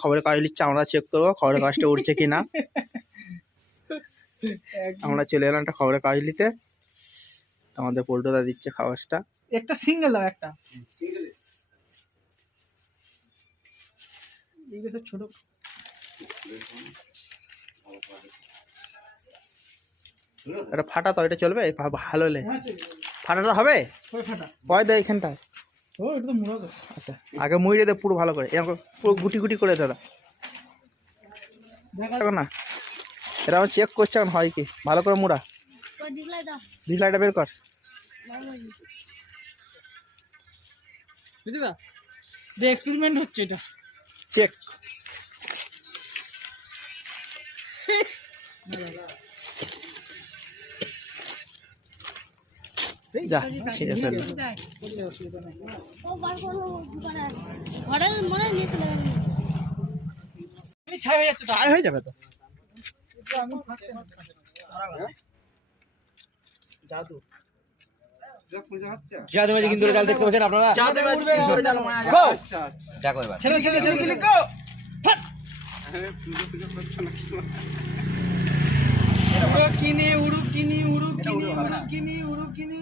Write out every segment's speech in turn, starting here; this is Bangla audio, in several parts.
খবরের কাগজ নিচ্ছে, আমরা চেক করবো খবরের কাগজটা উঠছে কিনা। আমরা চলে এলাম একটা খবরের কাগজ নিতে, আমাদের পল্টুদা দিচ্ছে কাগজটা। একটা সিঙ্গেল দাও, একটা ছোট এটা ফাটা তো, এটা চলবে ভালো হলে ফাটাটা হবে কয় দেয় এখানটায়। আচ্ছা আগে মুড়ে দে পুরো ভালো করে, এরকম পুরো গুটি গুটি করে দাদা না, এটা আমার চেক করছে এখন হয় কি। ভালো করে মুড়া, ডিসলাইটা বের কর। বুঝলি এক্সপেরিমেন্ট হচ্ছে এটা, চেক যা ঠিক আছে। ছাই হয়ে যাচ্ছে, ছাই হয়ে যাবে তো। জাদু জাদু ম্যাজিক কিন্তু জাল দেখতে পাচ্ছেন আপনারা। জাদু ম্যাজিক করে জানো মায়া। গো আচ্ছা আচ্ছা দেখো এবার ছেড়ে ছেড়ে ছেড়ে গিলি গো ফাট। কিনি উড়ু কিনি উড়ু কিনি উড়ু কিনি উড়ু কিনি।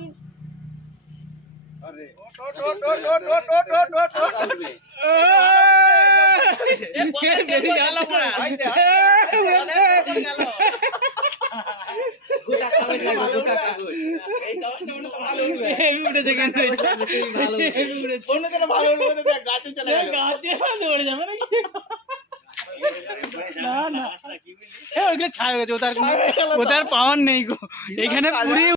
আরে ওট ওট ওট ওট ওট ওট ওট ওট ওট এ পথে বেশি গেল পড়া হইতে গেল গোটা কাগজ লাগবে, গোটা কাগজ। এই দশটা মনে তো ভালো উঠবে, এই উড়েছে কিন্তু এটা ভালো উড়েছে, অন্যদের ভালো উঠবে তো গাছে চলে গেল, গাছে উড়ে যাবে নাকি। না না ওইগুলো ছাই হয়ে গেছে, ওটার পাওয়ার নেই গো, এখানে পুরি